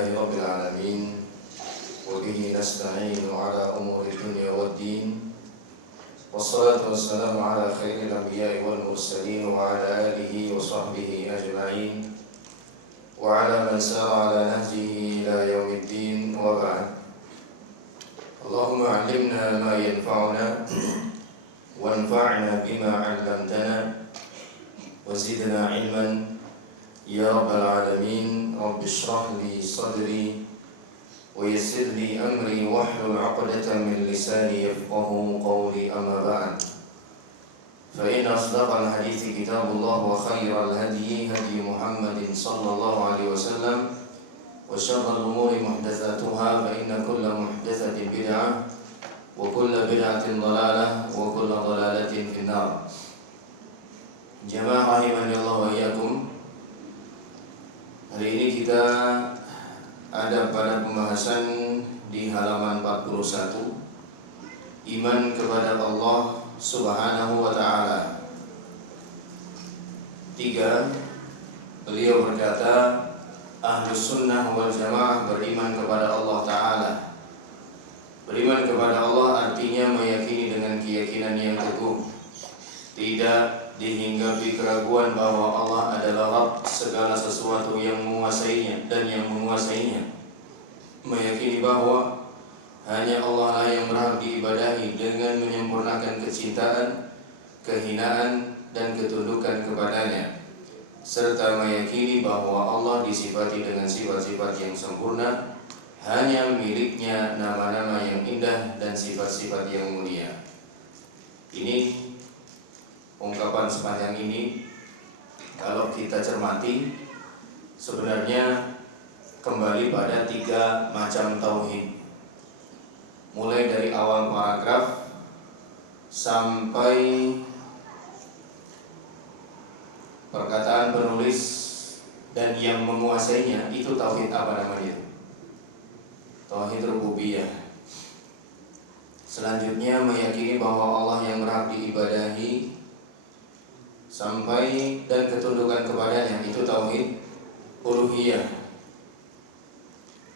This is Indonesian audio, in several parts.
لله رب العالمين وبه نستعين على أمور الدنيا والدين والصلاة والسلام على خير الأنبياء والمرسلين وعلى آله وصحبه أجمعين وعلى من سار على نهجه إلى يوم الدين وبعد. اللهم علمنا ما ينفعنا وانفعنا بما علمتنا وزدنا علما يا رب العالمين. رب اشرح لي صدري ويسر لي أمري واحلل عقدة من لساني يفقه قولي. أما بعد، فإن أصدق الحديث كتاب الله وخير الهدي هدي محمد صلى الله عليه وسلم وشر الأمور محدثاتها فإن كل محدثة بدعة وكل بدعة ضلالة وكل ضلالة في النار. Jamaah rahimani Allah wa iyyakum. Hari ini kita ada pada pembahasan di halaman 41, iman kepada Allah Subhanahu wa ta'ala. 3. Beliau berkata, Ahlus Sunnah wal Jamaah beriman kepada Allah Ta'ala. Beriman kepada Allah artinya meyakini dengan keyakinan yang teguh, tidak dihinggapi keraguan bahwa Allah adalah Rabb segala sesuatu yang menguasainya dan yang menguasainya. Meyakini bahwa hanya Allah lah yang berhak diibadahi dengan menyempurnakan kecintaan, kehinaan, dan ketundukan kepadanya, serta meyakini bahwa Allah disifati dengan sifat-sifat yang sempurna, hanya miliknya nama-nama yang indah dan sifat-sifat yang mulia. Ini ungkapan sepanjang ini, kalau kita cermati, sebenarnya kembali pada 3 macam tauhid. Mulai dari awal paragraf sampai perkataan penulis dan yang menguasainya, itu tauhid apa namanya? Tauhid rububiyah. Selanjutnya meyakini bahwa Allah yang berhak diibadahi sampai dan ketundukan kepadanya, itu tauhid uluhiyah.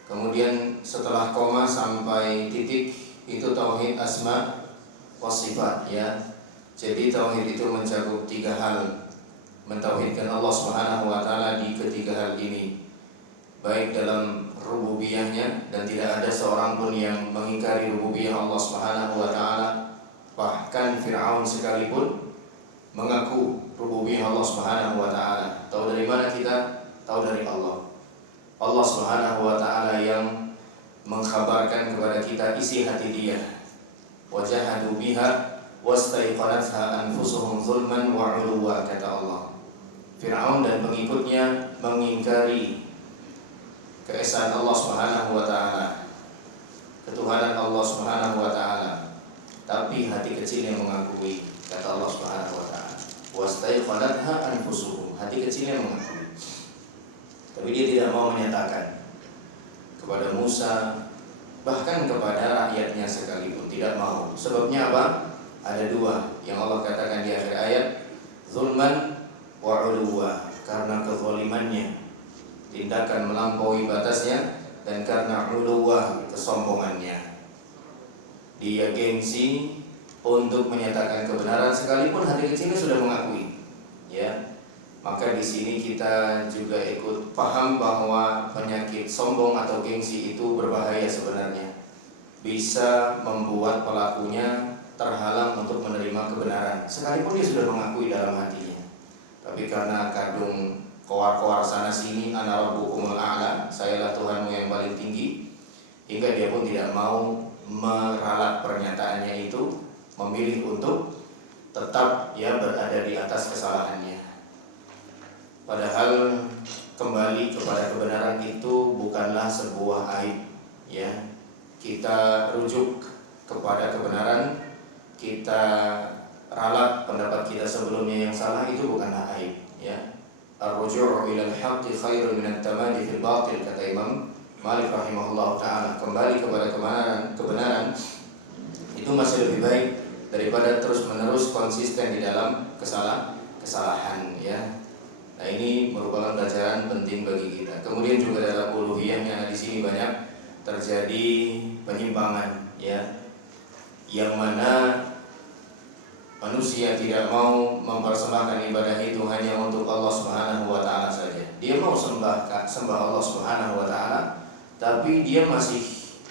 Kemudian setelah koma sampai titik, itu tauhid asma wa sifat, ya. Jadi tauhid itu mencakup 3 hal. Mentauhidkan Allah Subhanahu wa ta'ala di ketiga hal ini, baik dalam rububiyahnya, dan tidak ada seorang pun yang mengingkari rububiyah Allah Subhanahu wa ta'ala. Bahkan Fir'aun sekalipun mengaku rububiyah Allah Subhanahu wa ta'ala. Tahu dari mana kita? Tahu dari Allah. Allah Subhanahu wa ta'ala yang mengkhabarkan kepada kita isi hati Dia. Wajahadu biha wastaiqanatha anfusuhum zulman wa 'uluwa, kata Allah. Fir'aun dan pengikutnya mengingkari keesaan Allah Subhanahu wa ta'ala, ketuhanan Allah Subhanahu wa ta'ala, tapi hati kecilnya mengakui, kata Allah Subhanahu wa ta'ala. Wastaiqanatha anfusuhum, hati kecilnya mengakui, tapi dia tidak mau menyatakan kepada Musa, bahkan kepada rakyatnya sekalipun tidak mau. Sebabnya apa? Ada 2 yang Allah katakan di akhir ayat, zulman wa 'uluwa, karena kezalimannya, tindakan melampaui batasnya, dan karena 'uluwa, kesombongannya. Dia gengsi untuk menyatakan kebenaran sekalipun hati kecilnya sudah mengakui, ya. Maka di sini kita juga ikut paham bahwa penyakit sombong atau gengsi itu berbahaya sebenarnya. Bisa membuat pelakunya terhalang untuk menerima kebenaran sekalipun dia sudah mengakui dalam hatinya. Tapi karena kadung koar-koar sana sini, ana rabbukumul a'la, sayalah Tuhanmu yang paling tinggi, hingga dia pun tidak mau meralat pernyataannya itu, memilih untuk tetap berada di atas kesalahannya. Padahal kembali kepada kebenaran itu bukanlah sebuah aib, ya. Kita rujuk kepada kebenaran, kita ralat pendapat kita sebelumnya yang salah, itu bukanlah aib, ya. Ar-ruju'u ilal haqqi khairun minat tamadi fil batil, kata Imam Malik rahimahullah ta'ala. Kembali kepada kebenaran itu masih lebih baik daripada terus-menerus konsisten di dalam kesalahan, ya. Nah, ini merupakan pelajaran penting bagi kita. Kemudian juga dalam uluhiyah ini di sini banyak terjadi penyimpangan, ya, yang mana manusia tidak mau mempersembahkan ibadah itu hanya untuk Allah Subhanahu wa taala saja. Dia mau sembah Allah Subhanahu wa taala, tapi dia masih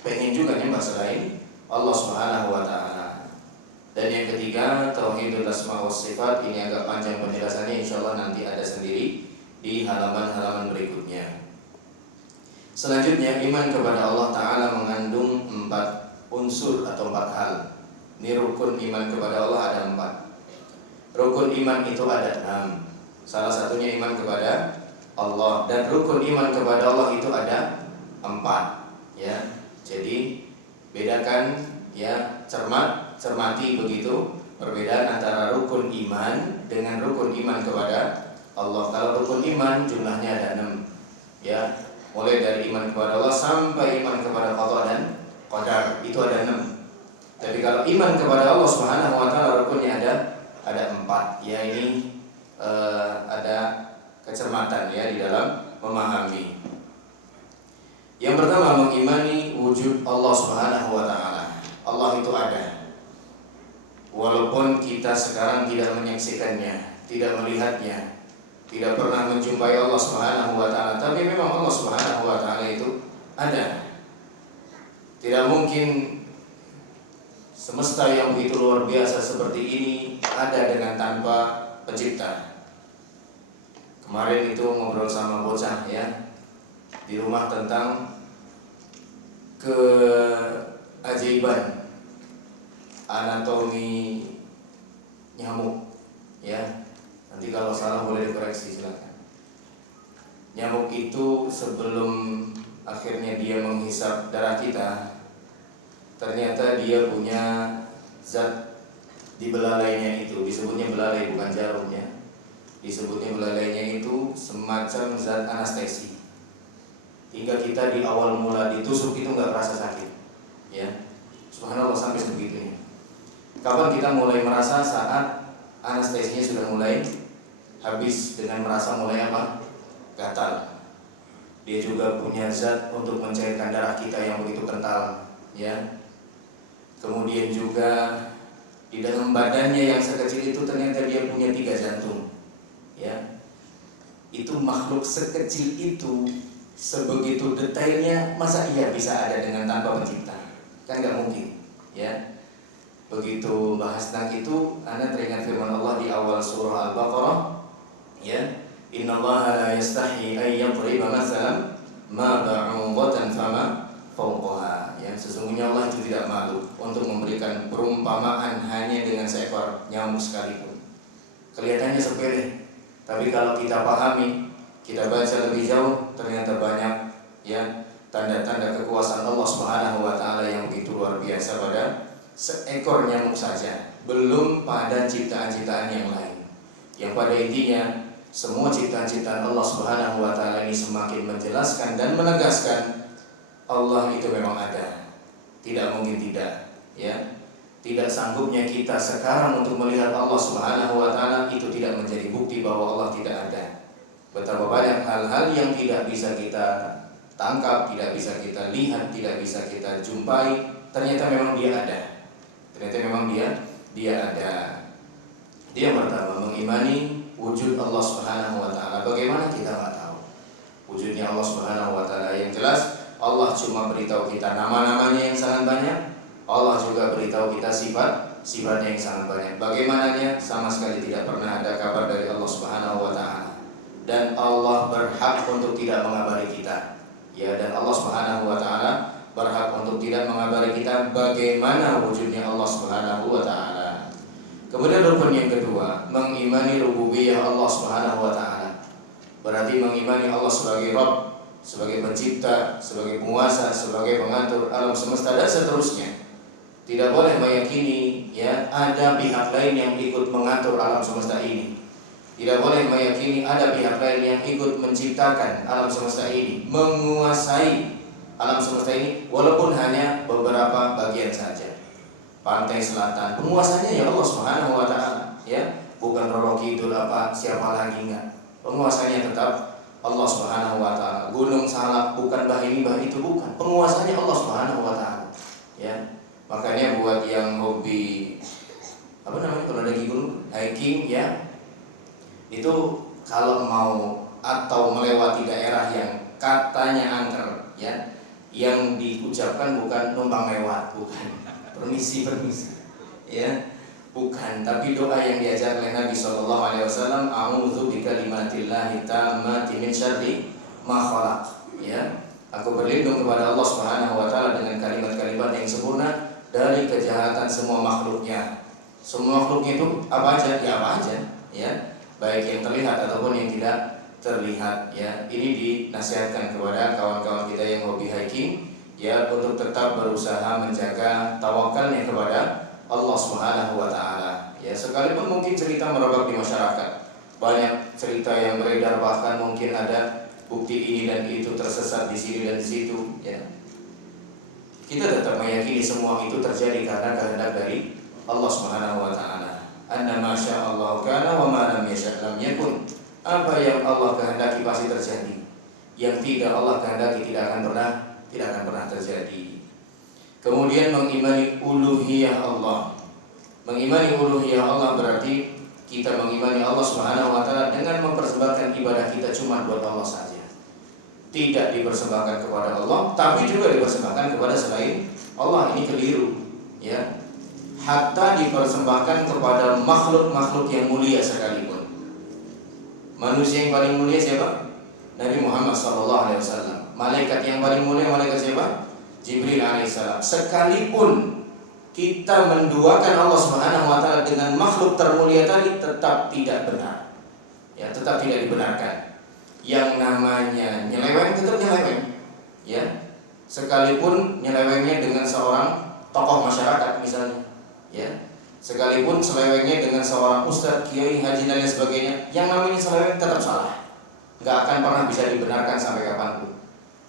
pengen juga nyembah selain Allah Subhanahu wa taala. Dan yang ketiga, tauhidul asma was sifat. Ini agak panjang penjelasannya, insyaallah nanti ada sendiri di halaman-halaman berikutnya. Selanjutnya, iman kepada Allah Ta'ala mengandung 4 unsur atau 4 hal. Ini rukun iman kepada Allah ada 4. Rukun iman itu ada 6. Salah satunya iman kepada Allah. Dan rukun iman kepada Allah itu ada 4, ya. Jadi bedakan, ya, cermati begitu perbedaan antara rukun iman dengan rukun iman kepada Allah. Kalau rukun iman jumlahnya ada 6, ya. Mulai dari iman kepada Allah sampai iman kepada qada dan qadar, itu ada 6. Tapi kalau iman kepada Allah Subhanahu wa taala rukunnya ada 4. Ya, ini ada kecermatan, ya, di dalam memahami. Yang pertama, mengimani wujud Allah Subhanahu wa taala. Allah itu ada. Walaupun kita sekarang tidak menyaksikannya, tidak melihatnya, tidak pernah menjumpai Allah Subhanahu wa taala, tapi memang Allah Subhanahu wa taala itu ada. Tidak mungkin semesta yang begitu luar biasa seperti ini ada dengan tanpa pencipta. Kemarin itu ngobrol sama bocah, ya, di rumah tentang keajaiban anatomi nyamuk, ya. Nanti kalau salah boleh dikoreksi, silakan. Nyamuk itu sebelum akhirnya dia menghisap darah kita, ternyata dia punya zat di belalainya itu, disebutnya belalai bukan jarumnya. Disebutnya belalainya itu semacam zat anestesi. Hingga kita di awal mula ditusuk itu nggak merasa sakit, ya. Subhanallah, sampai sebegitunya. Kapan kita mulai merasa? Saat anestesinya sudah mulai habis, dengan merasa mulai apa? Gatal. Dia juga punya zat untuk mencairkan darah kita yang begitu kental, ya. Kemudian juga di dalam badannya yang sekecil itu ternyata dia punya 3 jantung, ya. Itu makhluk sekecil itu, sebegitu detailnya, masa iya bisa ada dengan tanpa pencipta? Kan nggak mungkin, ya. Begitu bahas tentang itu, Anda teringat firman Allah di awal surah Al-Baqarah, ya, innallaha la yastahi ay yadriba mathalan ma ba'udatan fama fawqaha, ya. Sesungguhnya Allah itu tidak malu untuk memberikan perumpamaan hanya dengan seekor nyamuk sekalipun. Kelihatannya sepele, tapi kalau kita pahami, kita baca lebih jauh, ternyata banyak, ya, tanda-tanda kekuasaan Allah Subhanahu wa taala yang begitu luar biasa pada seekor nyamuk saja, belum pada ciptaan-ciptaan yang lain. Yang pada intinya semua ciptaan-ciptaan Allah Subhanahu wa taala ini semakin menjelaskan dan menegaskan Allah itu memang ada. Tidak mungkin tidak, ya. Tidak sanggupnya kita sekarang untuk melihat Allah Subhanahu wa taala itu tidak menjadi bukti bahwa Allah tidak ada. Betapa banyak hal-hal yang tidak bisa kita tangkap, tidak bisa kita lihat, tidak bisa kita jumpai, ternyata memang dia ada. Ternyata memang dia ada. Dia pertama, mengimani wujud Allah Subhanahu wa taala. Bagaimana kita nggak tahu wujudnya Allah Subhanahu wa taala? Yang jelas Allah cuma beritahu kita nama-namanya yang sangat banyak. Allah juga beritahu kita sifat-sifatnya yang sangat banyak. Bagaimananya? Sama sekali tidak pernah ada kabar dari Allah Subhanahu wa taala. Dan Allah berhak untuk tidak mengabari kita. Ya, dan Allah Subhanahu wa taala berhak untuk tidak mengabari kita bagaimana wujudnya Allah Subhanahu wa taala. Kemudian rukun yang kedua, mengimani rububiyah Allah Subhanahu wa taala. Berarti mengimani Allah sebagai Rabb, sebagai pencipta, sebagai penguasa, sebagai pengatur alam semesta dan seterusnya. Tidak boleh meyakini, ya, ada pihak lain yang ikut mengatur alam semesta ini. Tidak boleh meyakini ada pihak lain yang ikut menciptakan alam semesta ini, menguasai alam semesta ini, walaupun hanya beberapa bagian saja. Pantai selatan, penguasanya ya Allah Subhanahu wa taala, ya, bukan Roro Kidul apa siapa lagi, enggak. Penguasanya tetap Allah Subhanahu wa taala. Gunung salak bukan bah ini bah itu, bukan. Penguasanya Allah Subhanahu wa taala. Ya. Makanya buat yang hobi apa namanya kalau lagi gunung, hiking ya. Itu kalau mau atau melewati daerah yang katanya angker ya, yang diucapkan bukan numpang lewat, bukan. Permisi ya. Bukan, tapi doa yang diajar oleh Nabi sallallahu alaihi wasallam, a'udzu bikalimatillahi tammati min syarri ma khalaq, ya. Aku berlindung kepada Allah Subhanahu wa taala dengan kalimat-kalimat yang sempurna dari kejahatan semua makhluknya. Semua makhluknya itu apa aja? Ya apa aja, ya. Baik yang terlihat ataupun yang tidak terlihat, ya. Ini dinasihatkan kepada kawan-kawan kita yang hobi hiking, ya, untuk tetap berusaha menjaga tawakalnya kepada Allah Subhanahu wa taala. Ya, sekalipun mungkin cerita merebak di masyarakat. Banyak cerita yang beredar, bahkan mungkin ada bukti ini dan itu tersesat di sini dan di situ, ya. Kita tetap meyakini semua itu terjadi karena kehendak dari Allah Subhanahu wa taala. Anna ma sya'allahu kana wa ma lam yasha' lam yakun. Apa yang Allah kehendaki pasti terjadi. Yang tidak Allah kehendaki tidak akan pernah terjadi. Kemudian mengimani uluhiyah Allah. Mengimani uluhiyah Allah berarti kita mengimani Allah Subhanahu wa taala dengan mempersembahkan ibadah kita cuma buat Allah saja. Tidak dipersembahkan kepada Allah, tapi juga dipersembahkan kepada selain Allah. Ini keliru, ya. Hatta dipersembahkan kepada makhluk-makhluk yang mulia sekalipun. Manusia yang paling mulia siapa? Nabi Muhammad SAW. Malaikat yang paling mulia malaikat siapa? Jibril alaihissalam. Sekalipun kita menduakan Allah Subhanahu wa taala dengan makhluk termulia tadi, tetap tidak benar. Ya, tetap tidak dibenarkan. Yang namanya nyeleweng tetap nyeleweng. Ya. Sekalipun nyelewengnya dengan seorang tokoh masyarakat misalnya, ya. Sekalipun selewengnya dengan seorang ustadz, kiai, haji dan lain sebagainya, yang namanya seleweng tetap salah. Enggak akan pernah bisa dibenarkan sampai kapanpun.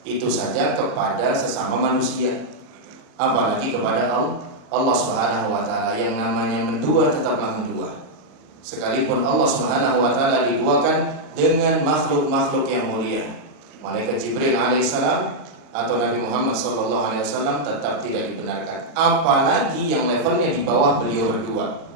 Itu saja kepada sesama manusia, apalagi kepada Allah Subhanahu wa taala. Yang namanya mendua tetaplah mendua. Sekalipun Allah Subhanahu wa taala diduakan dengan makhluk-makhluk yang mulia, malaikat Jibril alaihissalam atau Nabi Muhammad sallallahu alaihi wasallam, tetap tidak dibenarkan. Apalagi yang levelnya di bawah beliau berdua.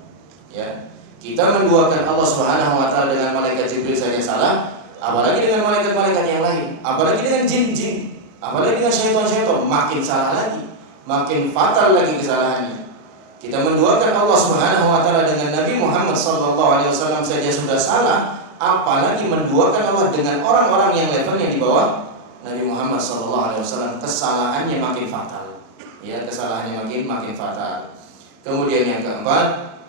Ya. Kita menduakan Allah Subhanahu wa taala dengan malaikat Jibril saja salah, apalagi dengan malaikat-malaikat yang lain, apalagi dengan jin-jin, apalagi dengan syaitan-syaitan, makin salah lagi, makin fatal lagi kesalahannya. Kita menduakan Allah Subhanahu wa taala dengan Nabi Muhammad sallallahu alaihi wasallam saja sudah salah, apalagi menduakan Allah dengan orang-orang yang levelnya di bawah Nabi Muhammad sallallahu alaihi wasallam, kesalahannya makin fatal. Ya, kesalahannya makin fatal. Kemudian yang keempat,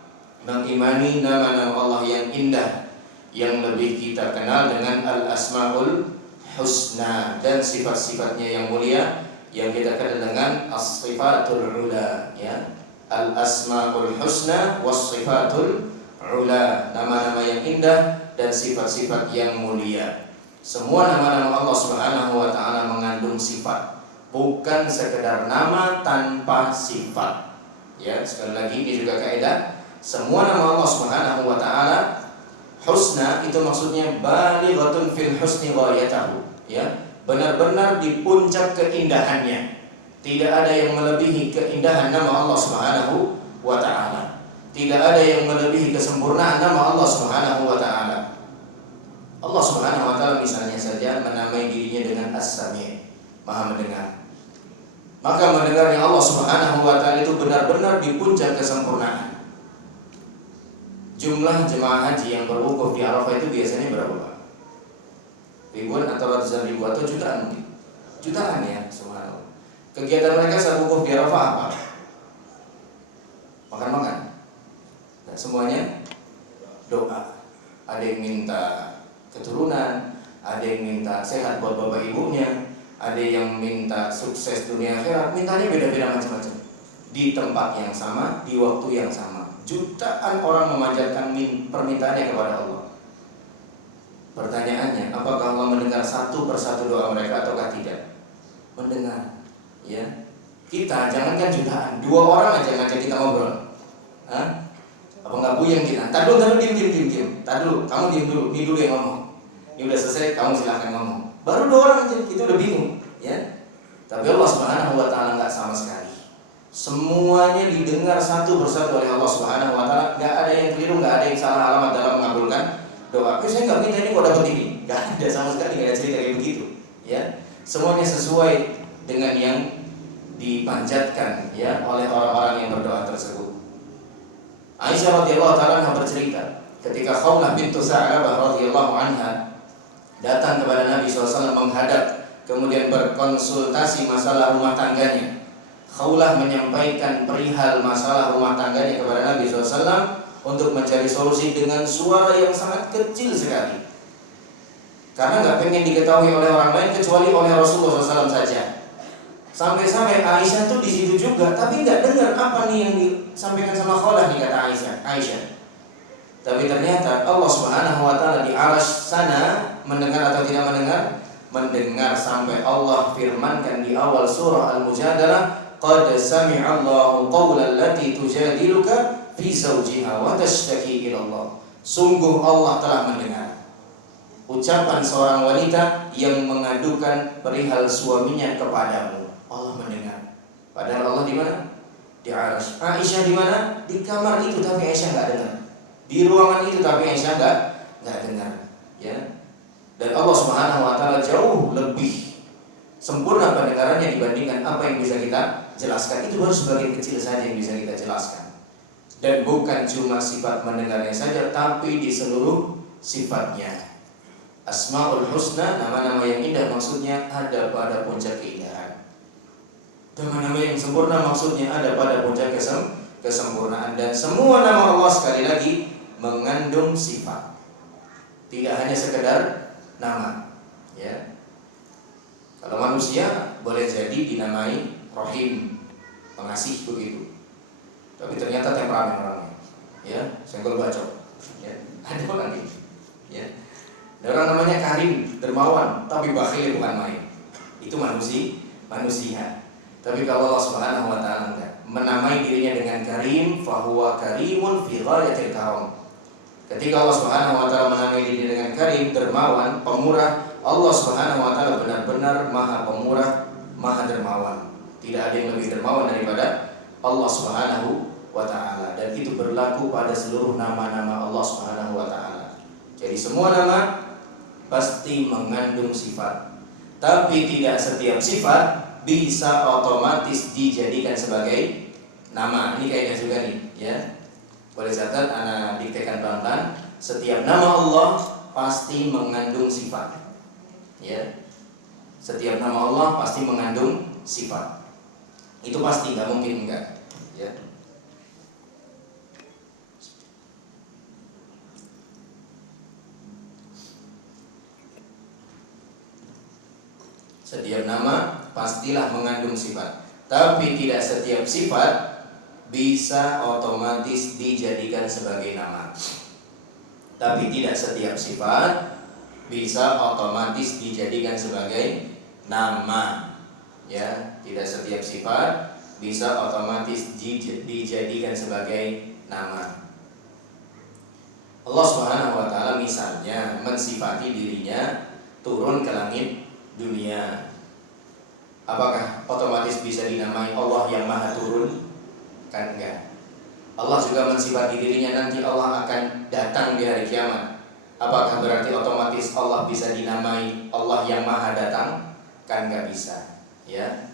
mengimani nama-nama Allah yang indah, yang lebih kita kenal dengan Al-Asmaul Husna, dan sifat-sifatnya yang mulia yang kita kenal dengan As-Sifatul Ula, ya. Al-Asmaul Husna Was-Sifatul Ula, nama-nama yang indah dan sifat-sifat yang mulia. Semua nama-nama Allah Subhanahu wa taala mengandung sifat, bukan sekedar nama tanpa sifat. Ya, sekali lagi ini juga kaidah. Semua nama Allah Subhanahu wa taala husna itu maksudnya balighatun fil husni ghayatahu, ya, benar-benar di puncak keindahannya. Tidak ada yang melebihi keindahan nama Allah Subhanahu wa taala. Tidak ada yang melebihi kesempurnaan nama Allah Subhanahu wa taala. Allah Subhanahu wa taala misalnya saja menamai dirinya dengan As-Sami', Maha mendengar. Maka mendengarnya Allah Subhanahu wa taala itu benar-benar di puncak kesempurnaan. Jumlah jemaah haji yang berwukuf di Arafah itu biasanya berapa, Pak? Ribuan atau ratusan ribu atau jutaan mungkin? Jutaan, ya, subhanallah. Kegiatan mereka saat wukuf di Arafah apa? Makan-makan. Nah, semuanya doa. Ada yang minta keturunan, ada yang minta sehat buat bapak ibunya, ada yang minta sukses dunia akhirat. Mintanya beda-beda macam-macam. Di tempat yang sama, di waktu yang sama. Jutaan orang memanjatkan permintaannya kepada Allah. Pertanyaannya, apakah Allah mendengar satu persatu doa mereka ataukah tidak? Mendengar, ya. Kita jangankan jutaan, 2 orang aja ngajak kita ngobrol. Hah? Apa nggak buyang kita? Tadi dulu, diam. Tadi dulu, kamu diam dulu, ini dulu yang ngomong. ini udah selesai, kamu silahkan ngomong. Baru 2 orang aja, itu udah bingung, ya. Tapi Allah Subhanahu wa taala enggak sama sekali. Semuanya didengar satu persatu oleh Allah Subhanahu wa taala, enggak ada yang keliru, enggak ada yang salah alamat dalam mengabulkan doa. Saya enggak minta ini kok dapat ini. Enggak ada sama sekali, enggak ada cerita kayak begitu, ya. Semuanya sesuai dengan yang dipanjatkan, ya, oleh orang-orang yang berdoa tersebut. Aisyah radhiyallahu taala bercerita, ketika Khawlah bintu Sa'labah radhiyallahu anha datang kepada Nabi SAW menghadap, kemudian berkonsultasi masalah rumah tangganya. Khawlah menyampaikan perihal masalah rumah tangganya kepada Nabi SAW untuk mencari solusi dengan suara yang sangat kecil sekali, karena nggak pengen diketahui oleh orang lain kecuali oleh Rasulullah SAW saja. Sampai-sampai Aisyah tuh di situ juga, tapi nggak dengar apa nih yang disampaikan sama Khawlah nih, kata Aisyah. Tapi ternyata Allah Subhanahu wa taala di arsy sana mendengar atau tidak mendengar? Mendengar, sampai Allah firmankan di awal surah Al-Mujadalah, qad sami'a Allahu qawla allati tujadiluka fi zawjiha wa tashtaki ila Allah. Sungguh Allah telah mendengar ucapan seorang wanita yang mengadukan perihal suaminya kepadamu. Allah mendengar. Padahal Allah di mana? Di arsy. Aisyah di mana? Di kamar itu, tapi Aisyah enggak dengar. Di ruangan itu, tapi Aisyah enggak dengar, ya. Dan Allah Subhanahu wa taala jauh lebih sempurna pendengarannya dibandingkan apa yang bisa kita jelaskan. Itu baru sebagian kecil saja yang bisa kita jelaskan. Dan bukan cuma sifat mendengarnya saja, tapi di seluruh sifatnya. Asmaul Husna, nama-nama yang indah, maksudnya ada pada puncak keindahan. Nama-nama yang sempurna maksudnya ada pada puncak kesempurnaan. Dan semua nama Allah sekali lagi mengandung sifat, tidak hanya sekedar nama, ya. Kalau manusia boleh jadi dinamai Rahim, pengasih, begitu, tapi ternyata temperamen orangnya, ya, senggol bacok, ya. Ada orang gitu, ya. Ada orang namanya Karim, dermawan, tapi bakhil bukan main. Itu manusia. Tapi kalau Allah Subhanahu wa taala enggak, menamai dirinya dengan Karim, fahuwa karimun fi ghayatil karam. Ketika Allah Subhanahu wa taala menamai dirinya dengan Karim, dermawan, pemurah, Allah Subhanahu wa taala benar-benar Maha Pemurah, Maha Dermawan. Tidak ada yang lebih dermawan daripada Allah Subhanahu wa taala, dan itu berlaku pada seluruh nama-nama Allah Subhanahu wa taala. Jadi semua nama pasti mengandung sifat, tapi tidak setiap sifat bisa otomatis dijadikan sebagai nama. Ini kaidah juga nih, ya. Boleh catat, ana diktekan pelan-pelan. Setiap nama Allah pasti mengandung sifat, ya. Setiap nama Allah pasti mengandung sifat. Itu pasti, nggak mungkin enggak, ya. Setiap nama pastilah mengandung sifat, tapi tidak setiap sifat bisa otomatis dijadikan sebagai nama. Tapi tidak setiap sifat bisa otomatis dijadikan sebagai nama, ya. Tidak setiap sifat bisa otomatis dijadikan sebagai nama. Allah Subhanahu wa taala misalnya mensifati dirinya turun ke langit dunia. Apakah otomatis bisa dinamai Allah yang Maha Turun? Kan enggak. Allah juga mensifati dirinya nanti Allah akan datang di hari kiamat. Apakah berarti otomatis Allah bisa dinamai Allah yang Maha Datang? Kan enggak bisa, ya.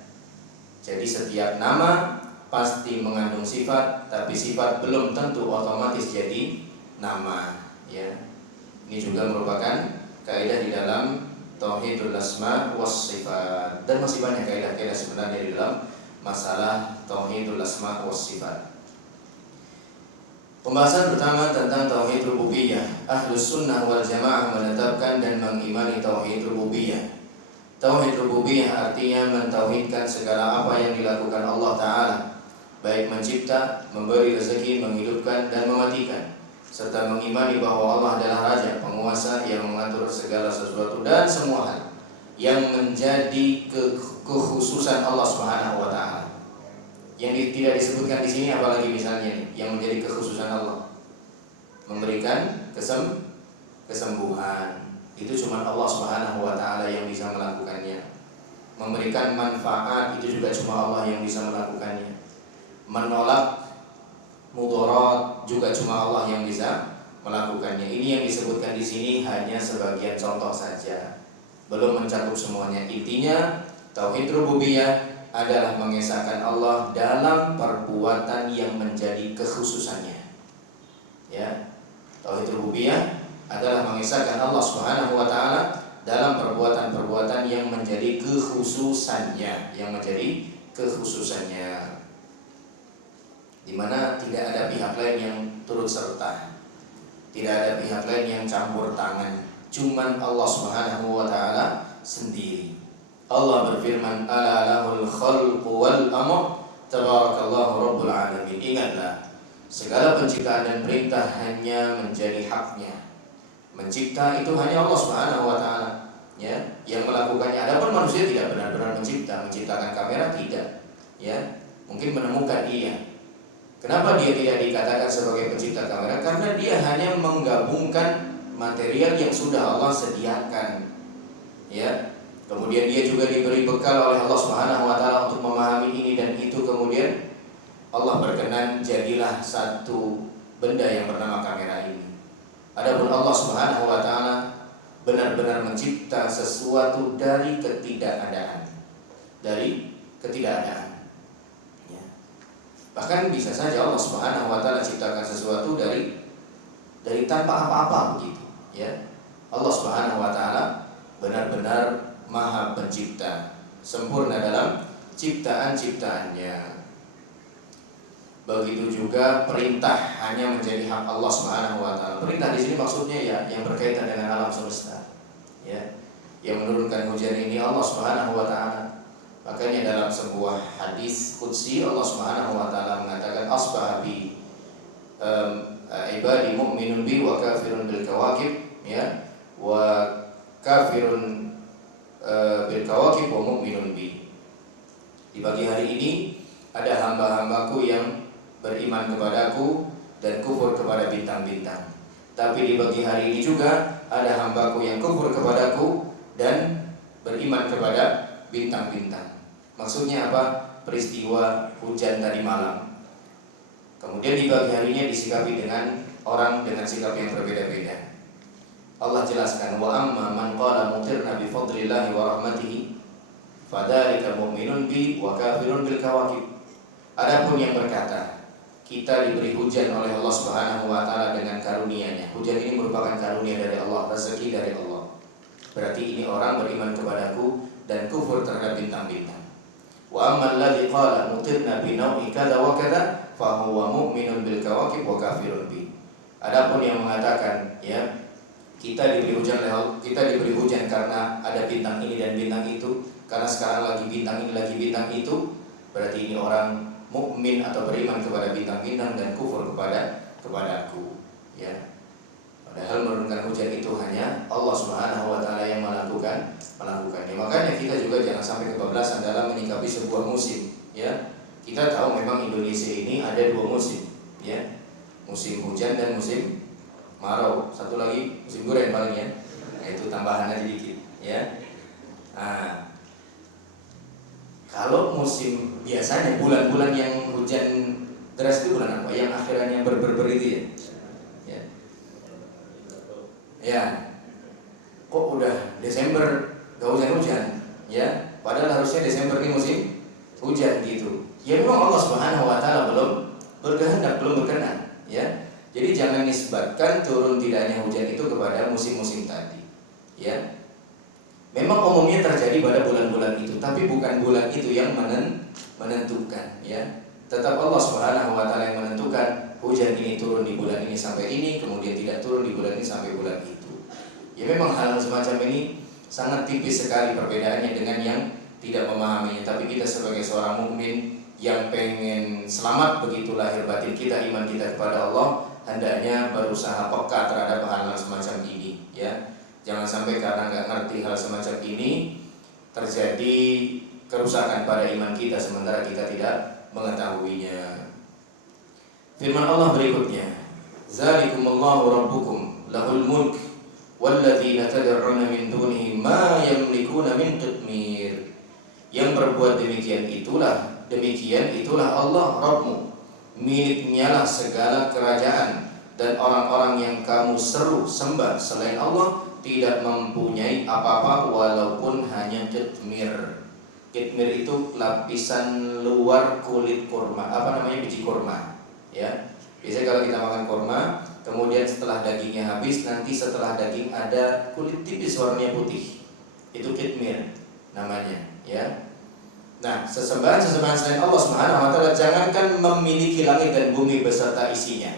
Jadi setiap nama pasti mengandung sifat, tapi sifat belum tentu otomatis jadi nama, ya. Ini juga merupakan kaidah di dalam Tauhidul Asma was Sifat, dan masih banyak kaidah-kaidah sebenarnya di dalam masalah Tauhidul Asma was Sifat. Pembahasan pertama tentang Tauhid Rububiyah. Ahlus Sunnah wal Jamaah menetapkan dan mengimani Tauhid Rububiyah. Tauhid Rububiyah artinya mentauhidkan segala apa yang dilakukan Allah Ta'ala, baik mencipta, memberi rezeki, menghidupkan, dan mematikan, serta mengimani bahwa Allah adalah Raja, penguasa yang mengatur segala sesuatu dan semua hal yang menjadi kekhususan Allah Subhanahu wa taala. Yang tidak disebutkan di sini apalagi misalnya nih, yang menjadi kekhususan Allah, memberikan kesembuhan, itu cuma Allah Subhanahu wa taala yang bisa melakukannya. Memberikan manfaat itu juga cuma Allah yang bisa melakukannya. Menolak mudarat juga cuma Allah yang bisa melakukannya. Ini yang disebutkan di sini hanya sebagian contoh saja, belum mencakup semuanya. Intinya tauhid rububiyah adalah mengesahkan Allah dalam perbuatan yang menjadi kekhususannya. Ya, tauhid rububiyah adalah mengesahkan Allah Subhanahu wa taala dalam perbuatan-perbuatan yang menjadi kekhususannya, di mana tidak ada pihak lain yang turut serta, tidak ada pihak lain yang campur tangan, cuman Allah Subhanahu wa taala sendiri. Allah berfirman, ala lahul khalqu wal amr tabarakallahu rabbul alamin. Ingatlah, segala penciptaan dan perintah hanya menjadi haknya. Mencipta itu hanya Allah Subhanahu wa taala, ya, yang melakukannya. Adapun manusia tidak benar-benar menciptakan kamera tidak, ya. Mungkin menemukan iya. Kenapa dia tidak dikatakan sebagai pencipta kamera? Karena dia hanya menggabungkan material yang sudah Allah sediakan, ya. Kemudian dia juga diberi bekal oleh Allah Subhanahu wa taala untuk memahami ini dan itu, kemudian Allah berkenan jadilah satu benda yang bernama kamera ini. Adapun Allah Subhanahu wa taala benar-benar mencipta sesuatu dari ketidakadaan. Ya. Bahkan bisa saja Allah Subhanahu wa taala ciptakan sesuatu dari tanpa apa-apa begitu, ya. Allah Subhanahu wa taala benar-benar Maha Pencipta, sempurna dalam ciptaan-ciptaannya. Begitu juga perintah hanya menjadi hak Allah Subhanahu wa taala. Perintah di sini maksudnya ya yang berkaitan dengan alam semesta. Ya. Yang menurunkan hujan ini Allah Subhanahu wa taala. Makanya dalam sebuah hadis qudsi Allah Subhanahu wa taala mengatakan asbaha bi ibadi mu'minun bi wa kafirun bil kawakib, ya. Wa kafirun bil kawakib wa mu'minun bi. Di pagi hari ini ada hamba-hambaku yang beriman kepadaku dan kufur kepada bintang-bintang. Tapi di pagi hari ini juga ada hambaku yang kufur kepadaku dan beriman kepada bintang-bintang. Maksudnya apa? Peristiwa hujan tadi malam, kemudian di pagi harinya disikapi dengan orang dengan sikap yang berbeda-beda. Allah jelaskan, wa amma man qala mutirna bi fadlillahi wa rahmatihi fadzalika mu'minun bi wa kafirun bil kawakib. Adapun yang berkata kita diberi hujan oleh Allah Subhanahu wa taala dengan karunia-Nya. Hujan ini merupakan karunia dari Allah, rezeki dari Allah. Berarti ini orang beriman kepadaku dan kufur terhadap bintang-bintang. Wa ammal ladzi qala mutirna bi nau'i kadza wa kadza fa huwa mu'minun bil kawakib wa kafirun bi. Adapun yang mengatakan, ya, kita diberi hujan karena ada bintang ini dan bintang itu, karena sekarang lagi bintang ini lagi bintang itu, berarti ini orang mukmin atau beriman kepada bintang-bintang dan kufur kepadaku, ya. Padahal menurunkan hujan itu hanya Allah Subhanahu wa taala yang melakukannya. Makanya kita juga jangan sampai kebablasan dalam menyikapi sebuah musim, ya. Kita tahu memang Indonesia ini ada dua musim, ya. Musim hujan dan musim marau. Satu lagi musim guren paling, ya. Nah, itu tambahan aja dikit, ya. Nah, kalau musim biasanya bulan-bulan yang hujan deras itu bulan apa? Yang akhirnya ber itu, ya. Ya. Ya. Kok udah Desember gak hujan-hujan, ya? Padahal harusnya Desember ini musim hujan gitu. Ya memang Allah Subhanahu wa taala belum berkenan, ya. Jadi jangan nisbatkan turun tidaknya hujan itu kepada musim-musim tadi, ya. Memang umumnya terjadi pada bulan-bulan itu, tapi bukan bulan itu yang menentukan, ya. Tetap Allah Subhanahu wa taala yang menentukan hujan ini turun di bulan ini sampai ini, kemudian tidak turun di bulan ini sampai bulan itu. Ya memang hal semacam ini sangat tipis sekali perbedaannya dengan yang tidak memahaminya. Tapi kita sebagai seorang mukmin yang pengen selamat begitu lahir batin kita, iman kita kepada Allah, hendaknya berusaha peka terhadap hal semacam ini, ya. Jangan sampai karena nggak ngerti hal semacam ini terjadi kerusakan pada iman kita sementara kita tidak mengetahuinya. Firman Allah berikutnya, Zalikumullahu rabbukum lahul mulk walladzina tad'una min dunihi ma yamlikuna min qitmir. Yang berbuat demikian itulah Allah Rabbmu, miliknya lah segala kerajaan, dan orang-orang yang kamu seru sembah selain Allah tidak mempunyai apa-apa walaupun hanya qitmir. Qitmir itu lapisan luar kulit kurma, biji kurma, ya. Biasanya kalau kita makan kurma, kemudian setelah dagingnya habis, nanti setelah daging ada kulit tipis warnanya putih. Itu qitmir namanya, ya. Nah, sesembahan selain Allah Subhanahu wa taala, jangankan memiliki langit dan bumi beserta isinya,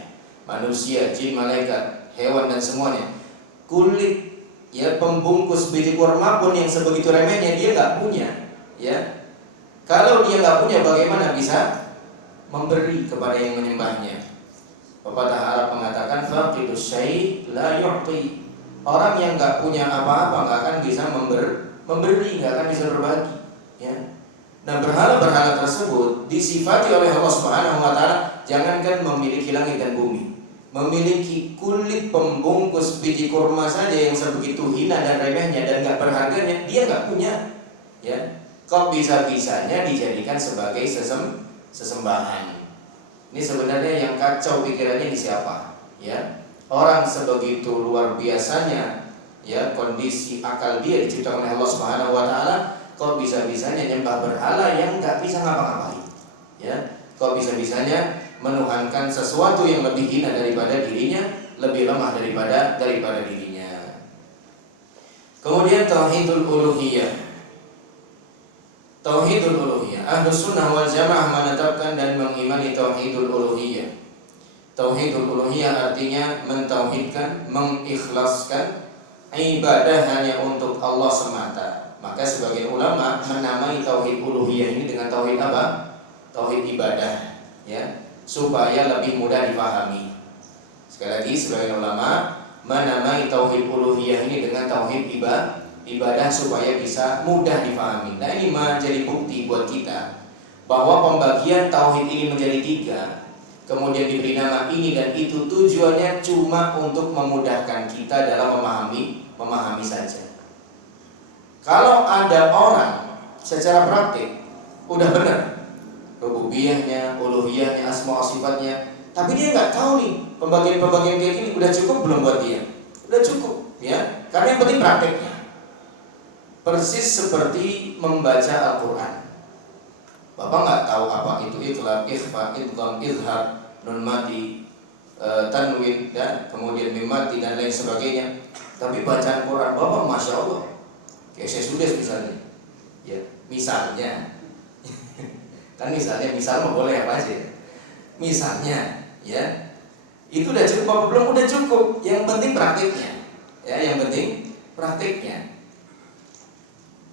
manusia, jin, malaikat, hewan dan semuanya, kulit, ya, pembungkus biji kurma pun yang sebegitu remehnya dia nggak punya, ya. Kalau dia nggak punya, bagaimana bisa memberi kepada yang menyembahnya? Pepatah Arab mengatakan faqidus syai' la yu'ti. Orang yang nggak punya apa-apa nggak akan bisa memberi, nggak akan bisa berbagi, ya. Nah, berhala-berhala tersebut disifati oleh Allah Subhanahu wa taala, jangankan memiliki langit dan bumi, memiliki kulit pembungkus biji kurma saja yang sebegitu hina dan remehnya dan enggak berharganya, dia enggak punya, ya. Kok bisa-bisanya dijadikan sebagai sesembahan? Ini sebenarnya yang kacau pikirannya di siapa, ya? Orang sebegitu luar biasanya, ya, kondisi akal dia diciptakan oleh Allah Subhanahu wa taala, kok bisa-bisanya nyembah berhala yang nggak bisa ngapa-ngapain, ya? Kok bisa-bisanya menuhankan sesuatu yang lebih hina daripada dirinya, lebih lemah daripada dirinya. Kemudian tauhidul uluhiyah. Tauhidul uluhiyah, Ahlus Sunnah wal Jamaah menetapkan dan mengimani tauhidul uluhiyah. Tauhidul uluhiyah artinya mentauhidkan, mengikhlaskan ibadah hanya untuk Allah semata. Maka sebagian ulama menamai tauhid uluhiyah ini dengan tauhid apa? Tauhid ibadah, ya, supaya lebih mudah dipahami. Sekali lagi, sebagian ulama menamai tauhid uluhiyah ini dengan tauhid ibadah supaya bisa mudah dipahami. Nah, ini menjadi bukti buat kita bahwa pembagian tauhid ini menjadi 3, kemudian diberi nama ini dan itu, tujuannya cuma untuk memudahkan kita dalam memahami saja. Kalau ada orang secara praktik udah benar rububiyahnya, uluhiyahnya, asma wa sifatnya, tapi dia nggak tahu nih pembagian kayak gini, udah cukup belum buat dia? Udah cukup, ya. Karena yang penting prakteknya. Persis seperti membaca Al-Quran. Bapak nggak tahu apa itu ikhlas, ikhfa, idgham, izhar, nun mati, tanwin, dan kemudian mim mati dan lain sebagainya. Tapi bacaan Quran Bapak masya Allah, kayak saya sudah misalnya, ya, misalnya, kan misal mau boleh apa aja, misalnya, ya, itu udah cukup apa belum? Udah cukup. Yang penting praktiknya, ya, yang penting praktiknya.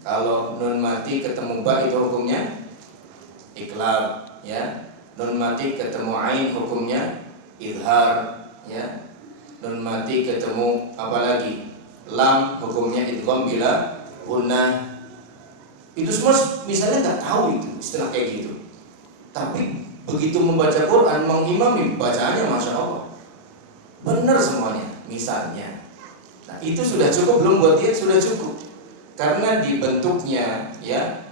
Kalau nun mati ketemu ba itu hukumnya iqlab, ya. Nun mati ketemu ain hukumnya izhar, ya. Nun mati ketemu apa lagi? Lam hukumnya idgham bila gunnah. Itu semua misalnya nggak tahu itu istilah kayak gitu. Tapi begitu membaca Quran, mengimami bacaannya masya Allah, benar semuanya misalnya. Nah, itu sudah cukup belum buat dia? Sudah cukup. Karena dibentuknya, ya,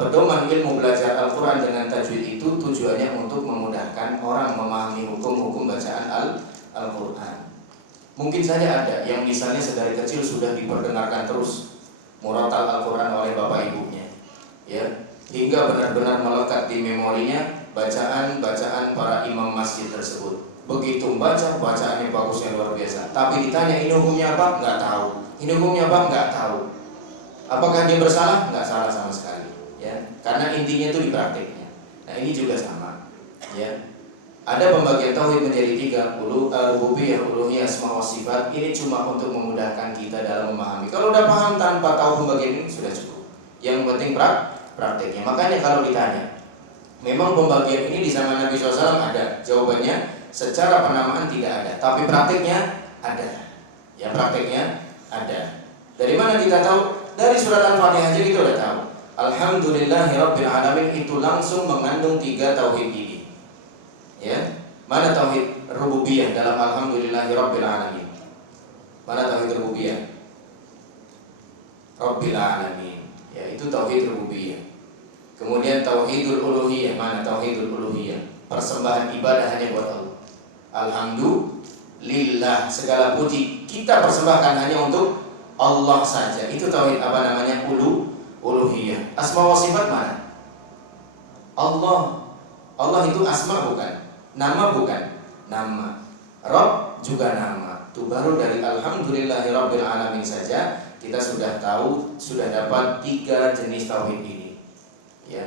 pedoman ilmu belajar Al-Quran dengan tajwid itu tujuannya untuk memudahkan orang memahami hukum-hukum bacaan Al-Quran. Mungkin saja ada yang misalnya sedari kecil sudah diperdengarkan terus murattal Al-Quran oleh bapak ibunya, ya, hingga benar-benar melekat di memorinya bacaan-bacaan para imam masjid tersebut. Begitu membaca, bacaannya bagusnya luar biasa. Tapi ditanya ini hukumnya apa? Nggak tahu. Ini hukumnya apa? Nggak tahu. Apakah dia bersalah? Nggak salah sama sekali, ya. Karena intinya itu di praktiknya. Nah, ini juga sama, ya. Ada pembagian tauhid menjadi 3, rububiyah, uluhiyah, asma wa sifat. Ini cuma untuk memudahkan kita dalam memahami. Kalau udah paham tanpa tahu pembagian ini sudah cukup. Yang penting prakteknya. Makanya kalau ditanya, memang pembagian ini di zaman Nabi SAW ada? Jawabannya, secara penamaan tidak ada, tapi prakteknya ada. Ya, prakteknya ada. Dari mana kita tahu? Dari surat Al-Fatihah aja kita udah tahu. Alhamdulillahirabbil alamin itu langsung mengandung 3 tauhid ini. Ya, mana tauhid rububiyah dalam alhamdulillahirabbil alamin? Mana tauhid rububiyah? Rabbil alamin. Ya, itu tauhid rububiyah. Kemudian tauhidul uluhiyah, mana tauhidul uluhiyah? Persembahan ibadah hanya buat Allah. Alhamdulillah, segala puji kita persembahkan hanya untuk Allah saja. Itu tauhid apa namanya? Uluhiyah. Asma wa sifat mana? Allah. Allah itu asma bukan? Nama bukan? Nama. Rabb juga nama. Itu baru dari alhamdulillahirabbil alamin saja kita sudah tahu, sudah dapat 3 jenis tauhid ini. Ya.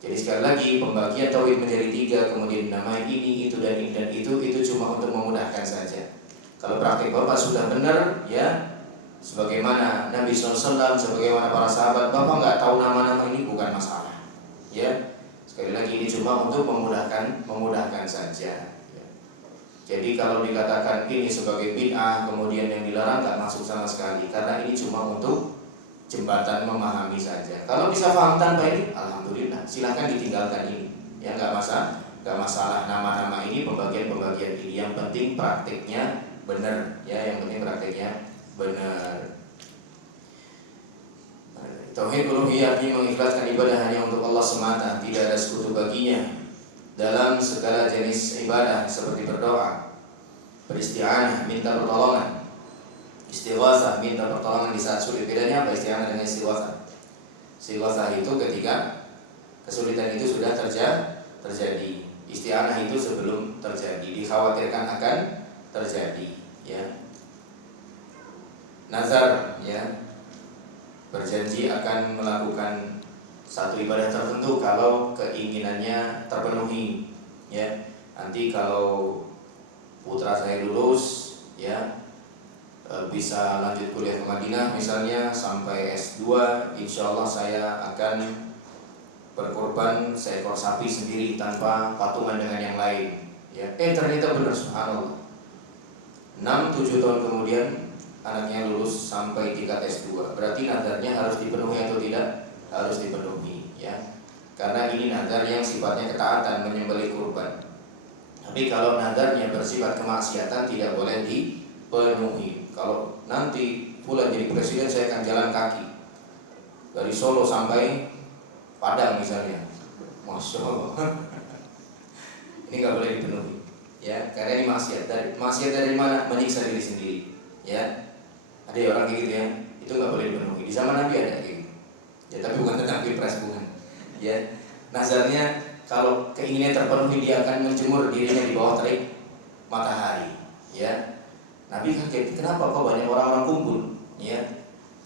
Jadi sekali lagi pembagian tauhid menjadi 3, kemudian dinamai ini, itu dan itu cuma untuk memudahkan saja. Kalau praktik Bapak sudah benar, ya, sebagaimana Nabi SAW, sebagaimana para sahabat, Bapak nggak tahu nama-nama ini bukan masalah. Ya, sekali lagi ini cuma untuk memudahkan saja. Jadi kalau dikatakan ini sebagai bid'ah kemudian yang dilarang nggak masuk sama sekali, karena ini cuma untuk jembatan memahami saja. Kalau bisa paham tanpa ini, alhamdulillah, silahkan ditinggalkan ini. Ya nggak masalah nama-nama ini, pembagian ini. Yang penting praktiknya benar, ya, yang penting praktiknya benar. Tauhid uluhiyah artinya mengikhlaskan ibadah hanya untuk Allah semata, tidak ada sekutu baginya dalam segala jenis ibadah seperti berdoa, beristi'anah, minta pertolongan, istighasah, minta pertolongan di saat sulit. Bedanya apa isti'anah dengan istighasah? Istighasah itu ketika kesulitan itu sudah terjadi. Isti'anah itu sebelum terjadi, dikhawatirkan akan terjadi, ya. Nazar, ya, berjanji akan melakukan satu ibadah tertentu kalau keinginannya terpenuhi, ya. Nanti kalau putra saya lulus, ya, bisa lanjut kuliah ke Madinah misalnya sampai S2, insya Allah saya akan berkorban seekor sapi sendiri tanpa patungan dengan yang lain, ya. Ternyata benar, subhanallah, 6-7 tahun kemudian anaknya lulus sampai tingkat S2. Berarti nadarnya harus dipenuhi atau tidak? Harus dipenuhi, ya. Karena ini nadar yang sifatnya ketaatan, menyembelih kurban. Tapi kalau nadarnya bersifat kemaksiatan tidak boleh dipenuhi. Kalau nanti pula jadi presiden saya akan jalan kaki dari Solo sampai Padang misalnya, Masya Allah. Ini nggak boleh dipenuhi, ya, karena ini maksiat dari mana? Menyiksa diri sendiri, ya. Ada orang kayak gitu, ya, itu nggak boleh dipenuhi. Di zaman Nabi ada kayak gitu. Ya, tapi bukan tentang pilpres, bukan. Ya, nazarnya kalau keinginannya terpenuhi dia akan menjemur dirinya di bawah terik matahari. Ya, Nabi kaget, kenapa kok banyak orang-orang kumpul? Ya,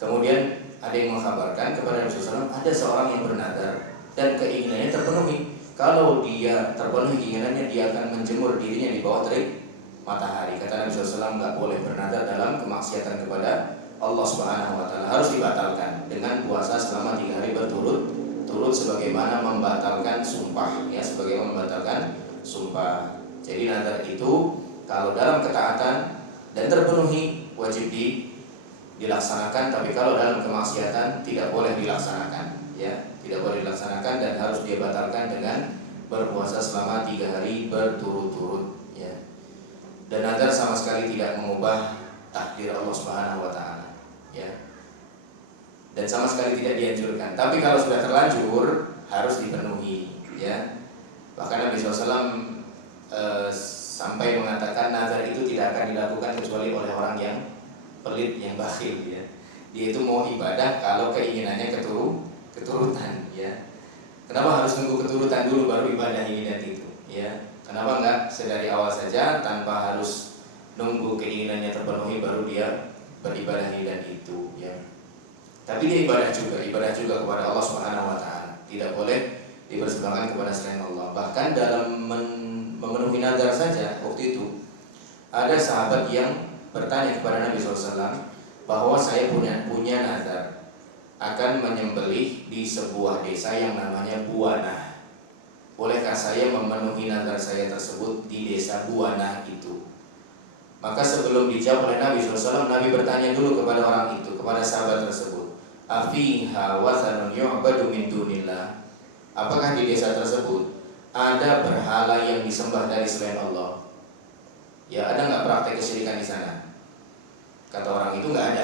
kemudian ada yang mengkabarkan kepada Rasulullah SAW, ada seorang yang bernazar dan keinginannya terpenuhi. Kalau dia terpenuhi keinginannya, dia akan menjemur dirinya di bawah terik matahari. Kata Nabi SAW, nggak boleh bernazar dalam kemaksiatan kepada Allah Subhanahu wa Ta'ala, harus dibatalkan dengan puasa selama 3 hari berturut-turut sebagaimana membatalkan sumpah, ya, sebagaimana membatalkan sumpah. Jadi nazar itu kalau dalam ketaatan dan terpenuhi wajib dilaksanakan, tapi kalau dalam kemaksiatan tidak boleh dilaksanakan, ya, tidak boleh dilaksanakan dan harus dia batalkan dengan berpuasa selama 3 hari berturut-turut, ya. Dan nazar sama sekali tidak mengubah takdir Allah Subhanahu wa Ta'ala, ya, dan sama sekali tidak dianjurkan. Tapi kalau sudah terlanjur harus dipenuhi, ya. Bahkan Nabi SAW sampai mengatakan nazar itu tidak akan dilakukan kecuali oleh orang yang pelit, yang bakhil, ya. Dia itu mau ibadah kalau keinginannya keturutan, ya. Kenapa harus nunggu keturutan dulu baru ibadah ini dan itu, ya? Kenapa enggak sedari awal saja tanpa harus nunggu keinginannya terpenuhi baru dia beribadah ini dan itu, ya. Tapi dia ibadah juga kepada Allah Subhanahu wa Ta'ala. Tidak boleh dipersembahkan kepada selain Allah. Bahkan dalam memenuhi nazar saja waktu itu ada sahabat yang bertanya kepada Nabi SAW bahwa saya punya nazar akan menyembelih di sebuah desa yang namanya Buana. Bolehkah saya memenuhi nazar saya tersebut di desa Buana itu? Maka sebelum dijawab oleh Nabi SAW, Nabi bertanya dulu kepada orang itu, kepada sahabat tersebut, afiha wathanun yu'badu min dunillah. Apakah di desa tersebut ada berhala yang disembah dari selain Allah? Ya, ada nggak praktek kesyirikan di sana? Kata orang itu nggak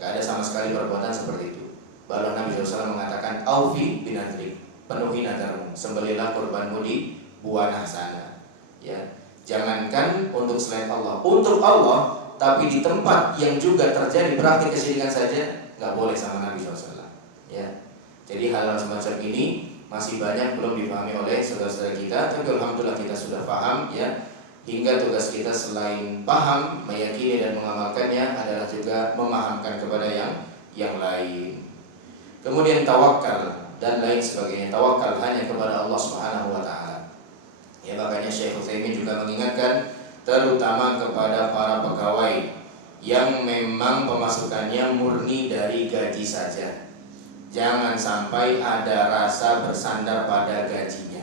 ada sama sekali perbuatan seperti itu. Baru Nabi SAW mengatakan, Aufi binadrik, penuhi nadarmu, sembelilah kurbanmu di buanah sana. Ya, jangankan untuk selain Allah, untuk Allah, tapi di tempat yang juga terjadi praktik kesyirikan saja nggak boleh sama Nabi SAW. Ya, jadi hal-hal semacam ini masih banyak belum dipahami oleh saudara-saudara kita, tapi alhamdulillah kita sudah paham ya. Hingga tugas kita selain paham, meyakini dan mengamalkannya adalah juga memahamkan kepada yang lain. Kemudian tawakal dan lain sebagainya. Tawakal hanya kepada Allah Subhanahu wa taala. Ya, makanya Syekh Utsaimin juga mengingatkan terutama kepada para pegawai yang memang pemasukannya murni dari gaji saja. Jangan sampai ada rasa bersandar pada gajinya.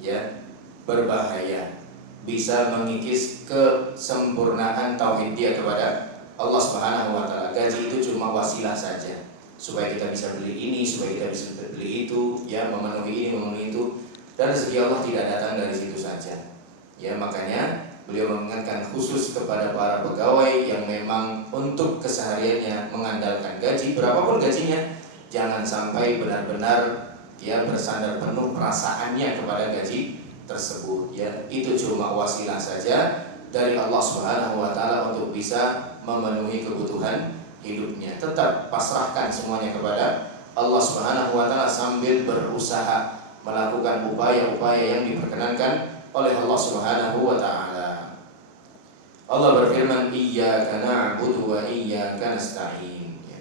Ya, berbahaya. Bisa mengikis kesempurnaan tauhid dia kepada Allah Subhanahu wa taala. Gaji itu cuma wasilah saja supaya kita bisa beli ini, supaya kita bisa beli itu, ya, memenuhi ini, memenuhi itu. Dan rezeki Allah tidak datang dari situ saja. Ya, makanya beliau mengingatkan khusus kepada para pegawai yang memang untuk kesehariannya mengandalkan gaji, berapapun gajinya, jangan sampai benar-benar ya bersandar penuh perasaannya kepada gaji tersebut. Ya, itu cuma wasilah saja dari Allah Subhanahu wa taala untuk bisa memenuhi kebutuhan hidupnya. Tetap pasrahkan semuanya kepada Allah Subhanahu wa taala sambil berusaha melakukan upaya-upaya yang diperkenankan oleh Allah Subhanahu wa taala. Allah berfirman, "Iyyaka na'budu wa iyyaka nasta'in." Ya.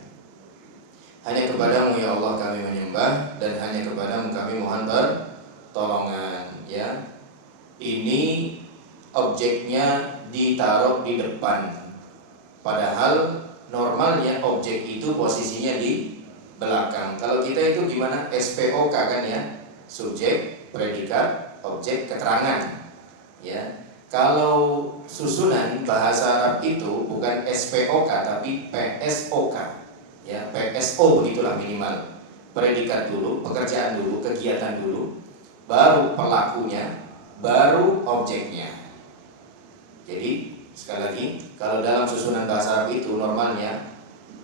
Hanya kepadamu ya Allah kami menyembah dan hanya kepadamu kami mohon pertolongan. Ya, ini objeknya ditaruh di depan. Padahal normalnya objek itu posisinya di belakang. Kalau kita itu gimana? SPOK kan ya, subjek, predikat, objek, keterangan. Ya, kalau susunan bahasa Arab itu bukan SPOK tapi PSOK. Ya, PSO begitulah minimal. Predikat dulu, pekerjaan dulu, kegiatan dulu, baru pelakunya, baru objeknya. Jadi sekali lagi, kalau dalam susunan bahasa Arab itu normalnya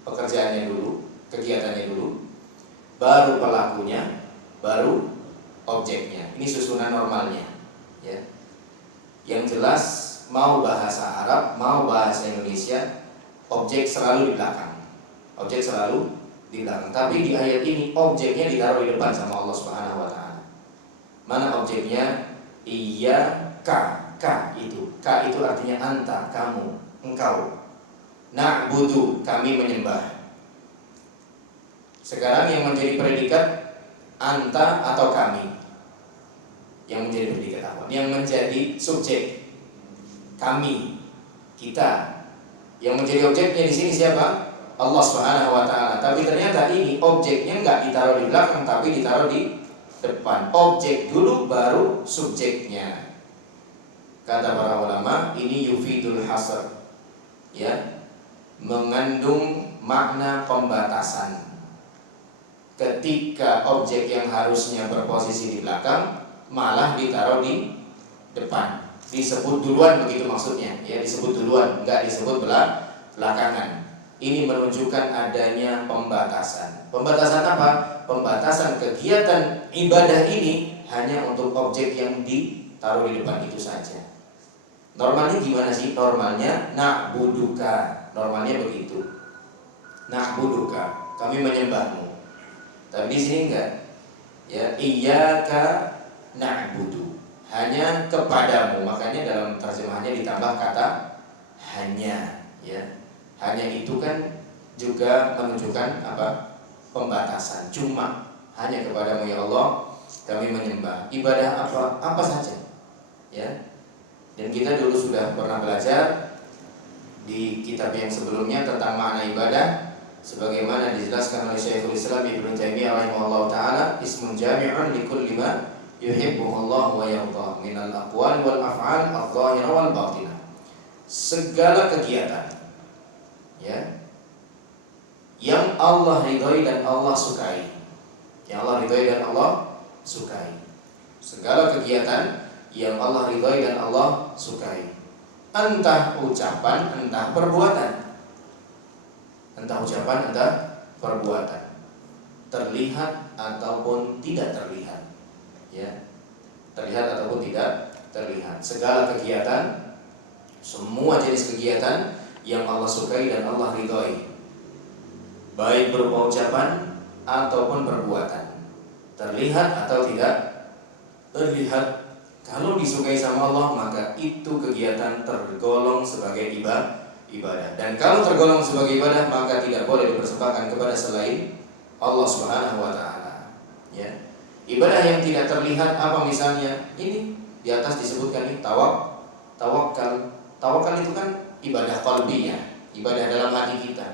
pekerjaannya dulu, kegiatannya dulu, baru pelakunya, baru objeknya. Ini susunan normalnya. Ya. Yang jelas mau bahasa Arab, mau bahasa Indonesia, objek selalu di belakang. Objek selalu di belakang. Tapi di ayat ini objeknya ditaruh di depan sama Allah Subhanahu wa taala. Mana objeknya? Iyyaka, ka itu. Ka itu artinya anta, kamu, engkau. Na'budu, kami menyembah. Sekarang yang menjadi predikat anta atau kami. Yang menjadi predikat apa? Yang menjadi subjek kami, kita. Yang menjadi objeknya di sini siapa? Allah Subhanahu wa taala. Tapi ternyata ini objeknya enggak ditaruh di belakang tapi ditaruh di depan. Objek dulu baru subjeknya. Kata para ulama, ini yufidul hasr. Ya. Mengandung makna pembatasan. Ketika objek yang harusnya berposisi di belakang malah ditaruh di depan. Disebut duluan begitu maksudnya. Ya, disebut duluan, enggak disebut belakangan. Ini menunjukkan adanya pembatasan. Pembatasan apa? Pembatasan kegiatan ibadah ini hanya untuk objek yang ditaruh di depan itu saja. Normalnya gimana sih? Normalnya na'buduka. Normalnya begitu. Na'buduka, kami menyembahmu. Tapi di sini enggak. Ya, iyyaka na'budu. Hanya kepadamu. Makanya dalam terjemahannya ditambah kata hanya, ya. Hanya itu kan juga menunjukkan apa? Pembatasan. Cuma hanya kepadamu ya Allah kami menyembah. Ibadah apa? Apa saja. Ya. Dan kita dulu sudah pernah belajar di kitab yang sebelumnya tentang makna ibadah sebagaimana dijelaskan oleh Syekhul Islam Ibnu Taimiyah rahimahullah taala, ismun jami'un likulli ma yuhibbuhu Allah wa yardah minal aqwal wal af'al adh-dhahirah wal batinah. Segala kegiatan ya yang Allah ridhoi dan Allah sukai. Yang Allah ridhoi dan Allah sukai. Segala kegiatan yang Allah ridhoi dan Allah sukai. Entah ucapan, entah perbuatan. entah ucapan, entah perbuatan, terlihat ataupun tidak terlihat, ya, terlihat ataupun tidak terlihat. Segala kegiatan, semua jenis kegiatan yang Allah sukai dan Allah ridhoi, baik berupa ucapan ataupun perbuatan, terlihat atau tidak terlihat, kalau disukai sama Allah maka itu kegiatan tergolong sebagai ibadah. Dan kalau tergolong sebagai ibadah maka tidak boleh dipersembahkan kepada selain Allah Subhanahu wa taala. Ya. Ibadah yang tidak terlihat apa misalnya? Ini di atas disebutkan ini tawakal. Tawakal itu kan ibadah qalbiyah, ibadah dalam hati kita.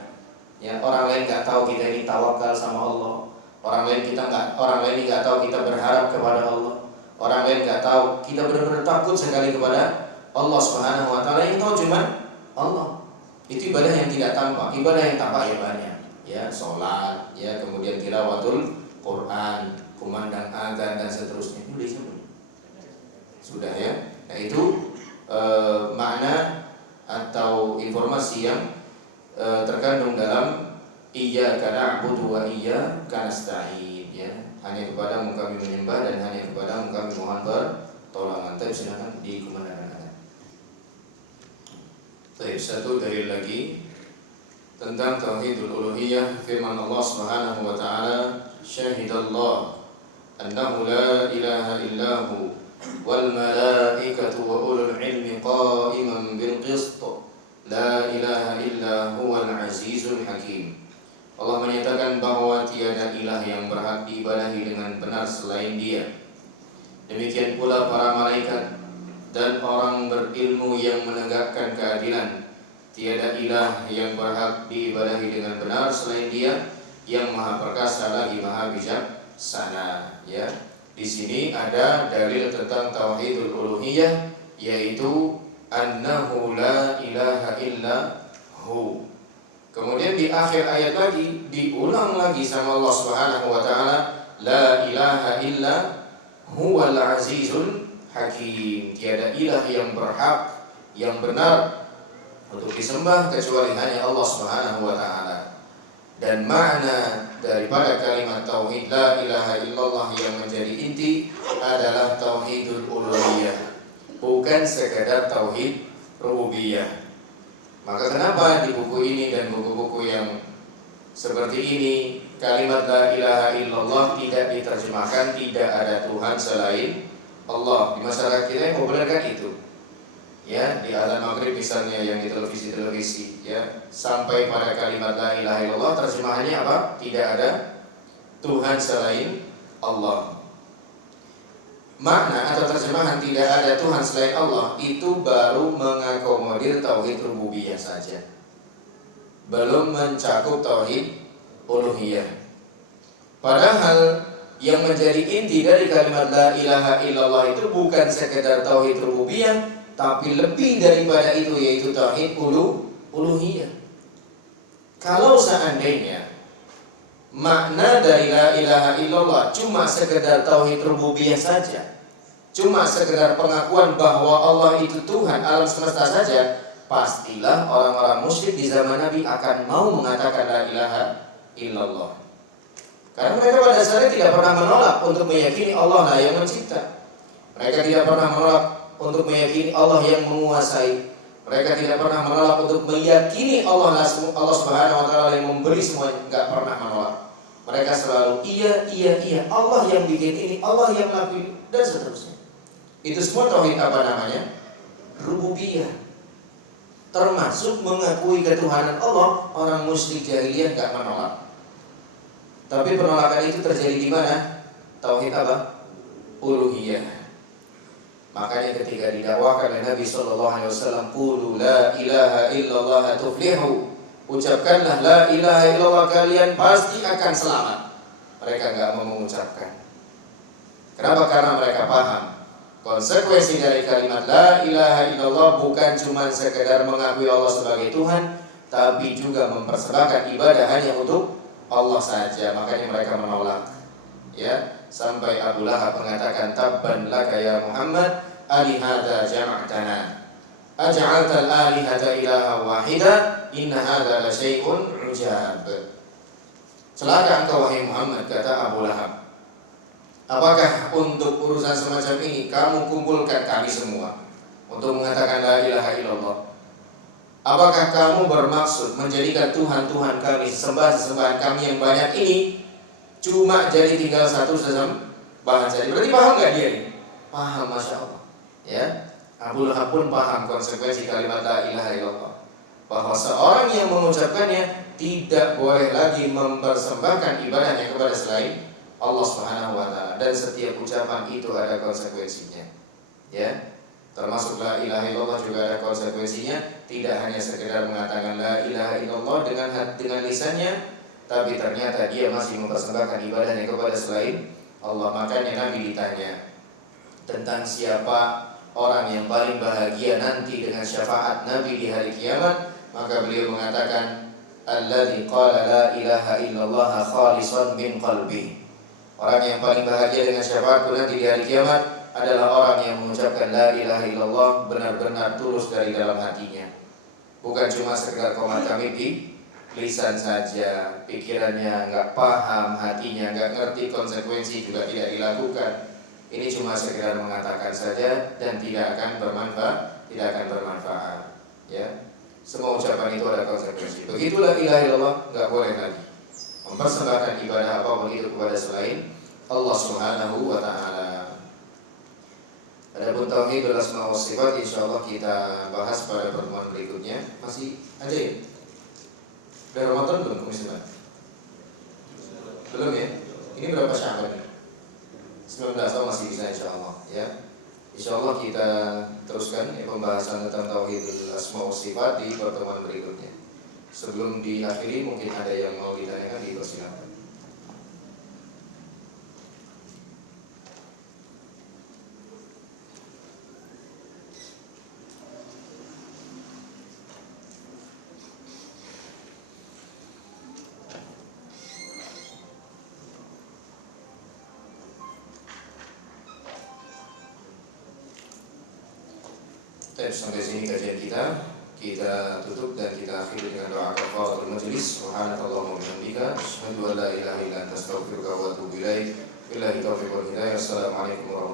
Ya, orang lain nggak tahu kita ini tawakal sama Allah. Orang lain nggak tahu kita berharap kepada Allah. Orang lain nggak tahu kita benar-benar takut sekali kepada Allah Subhanahu wa taala. Yang tahu cuma Allah. Itu ibadah yang tidak tampak. Ibadah yang tampak ya banyak. Ya, salat, ya, kemudian tilawatul Quran, kumandang azan dan seterusnya. Itu sudah ya. Nah, itu makna atau informasi yang terkandung dalam iyyaka na'budu wa iyyaka nasta'in, ya. Hanya kepadamu kami menyembah dan hanya kepadamu kami mohon pertolongan. Tapi silakan dikumandangkan. Baik, satu dalil lagi tentang tauhidul uluhiyah, firman Allah Subhanahu wa taala, syahidallah annahu la ilaha illahu wal malaikatu wa ulul ilmi qa'iman bil qist la ilaha illa huwal azizul hakim. Allah menyatakan bahwa tiada ilah yang berhak diibadahi dengan benar selain Dia. Demikian pula para malaikat dan orang berilmu yang menegakkan keadilan. Tiada ilah yang berhak diibadahi dengan benar selain Dia, yang Maha Perkasa lagi Maha Bijaksana. Ya, di sini ada dalil tentang tauhidul uluhiyah, yaitu annahu la ilaha illa hu. Kemudian di akhir ayat lagi diulang lagi sama Allah Subhanahu wa taala, la ilaha illa huwal azizul hakim. Tiada ilah yang berhak, yang benar untuk disembah kecuali hanya Allah Subhanahu wa taala. Dan makna daripada kalimat tauhid la ilaha illallah yang menjadi inti adalah tauhidul uluhiyah, bukan sekadar tauhid rububiyah. Maka kenapa di buku ini dan buku-buku yang seperti ini kalimat la ilaha illallah tidak diterjemahkan tidak ada Tuhan selain Allah? Di masyarakat kita yang populer kan itu. Ya, di azan maghrib misalnya yang di televisi, ya, sampai pada kalimat la ilaha illallah terjemahannya apa? Tidak ada Tuhan selain Allah. Makna atau terjemahan tidak ada Tuhan selain Allah itu baru mengakomodir tauhid rububiyah saja, belum mencakup tauhid uluhiyah. Padahal yang menjadi inti dari kalimat la ilaha illallah itu bukan sekedar tauhid rububiyah, tapi lebih daripada itu, yaitu tauhid uluhiyah. Kalau seandainya makna dari la ilaha illallah cuma sekedar tauhid rububiyah saja, cuma sekedar pengakuan bahwa Allah itu Tuhan alam semesta saja, pastilah orang-orang musyrik di zaman Nabi akan mau mengatakan la ilaha illallah. Karena mereka pada dasarnya tidak pernah menolak untuk meyakini Allah lah yang mencipta. Mereka tidak pernah menolak untuk meyakini Allah yang menguasai. Mereka tidak pernah menolak untuk meyakini Allah Subhanahu wa taala yang memberi semuanya, enggak pernah menolak. Mereka selalu iya, Allah yang bikin ini, Allah yang melakukan dan seterusnya. Itu semua tauhid apa namanya? Rububiyah. Termasuk mengakui ketuhanan Allah. Orang musyrik jahiliyah enggak menolak. Tapi penolakan itu terjadi di mana? Tauhid apa? Uluhiyah. Makanya ketika didakwakan oleh Nabi SAW, qulu la ilaha illallah tuflihu, ucapkanlah la ilaha illallah, kalian pasti akan selamat. Mereka enggak mau mengucapkan. Kenapa? Karena mereka paham konsekuensi dari kalimat la ilaha illallah bukan cuma sekedar mengakui Allah sebagai Tuhan, tapi juga mempersembahkan ibadah hanya untuk Allah saja. Makanya mereka menolak. Ya, sampai Abu Lahab mengatakan, tabban laka ya Muhammad, alihada jama'tana aj'altal alihata ilaha wahida inna hadza la syai'un yujab. Celaka engkau wahai Muhammad, kata Abu Lahab. Apakah untuk urusan semacam ini kamu kumpulkan kami semua untuk mengatakan la ilaha illallah? Apakah kamu bermaksud menjadikan Tuhan-Tuhan kami, sesembahan kami yang banyak ini cuma jadi tinggal satu sesembahan saja? Berarti paham gak dia ini? Paham, Masya Allah. Ya, Abu Lahab pun paham konsekuensi kalimat la ilaha illallah, bahwa seorang yang mengucapkannya tidak boleh lagi mempersembahkan ibadahnya kepada selain Allah Subhanahu wa taala, dan setiap ucapan itu ada konsekuensinya. Ya, termasuk la ilaha illallah juga ada konsekuensinya. Tidak hanya sekedar mengatakan la ilaha illallah dengan lisannya, tapi ternyata dia masih mempersembahkan ibadahnya kepada selain Allah. Makanya Nabi ditanya tentang siapa orang yang paling bahagia nanti dengan syafaat Nabi di hari kiamat, maka beliau mengatakan alladzi qala la ilaha illallah khalisan min qalbi. Orang yang paling bahagia dengan syafaatku nanti di hari kiamat adalah orang yang mengucapkan la ilaha illallah benar-benar tulus dari dalam hatinya. Bukan cuma sekedar komat kami di lisan saja, pikirannya nggak paham, hatinya nggak ngerti konsekuensi juga tidak dilakukan. Ini cuma sekedar mengatakan saja dan tidak akan bermanfaat. Ya, semua ucapan itu ada konsekuensi. Begitulah ilaha illallah, nggak boleh lagi mempersembahkan ibadah apapun itu kepada selain Allah Subhanahu wa taala. Adapun tauhidul asma wa sifat insyaallah kita bahas pada pertemuan berikutnya. Masih ada ya? Udah Ramadan belum Komisi 4? Belum ya? Ini berapa Sya'ban? 19 tahun masih bisa insyaallah ya. Insyaallah kita teruskan ya, pembahasan tentang tauhidul asma wa sifat di pertemuan berikutnya. Sebelum diakhiri mungkin ada yang mau ditanyakan, dipersilakan. Sampai sini kajian kita tutup dan kita akhiri dengan doa kafaratul majlis. Subhanakallahumma wa bihamdika asyhadu an la ilaha illa anta astaghfiruka wa atubu ilaik. Billahi taufiq wal hidayah. Assalamualaikum warahmatullahi wabarakatuh.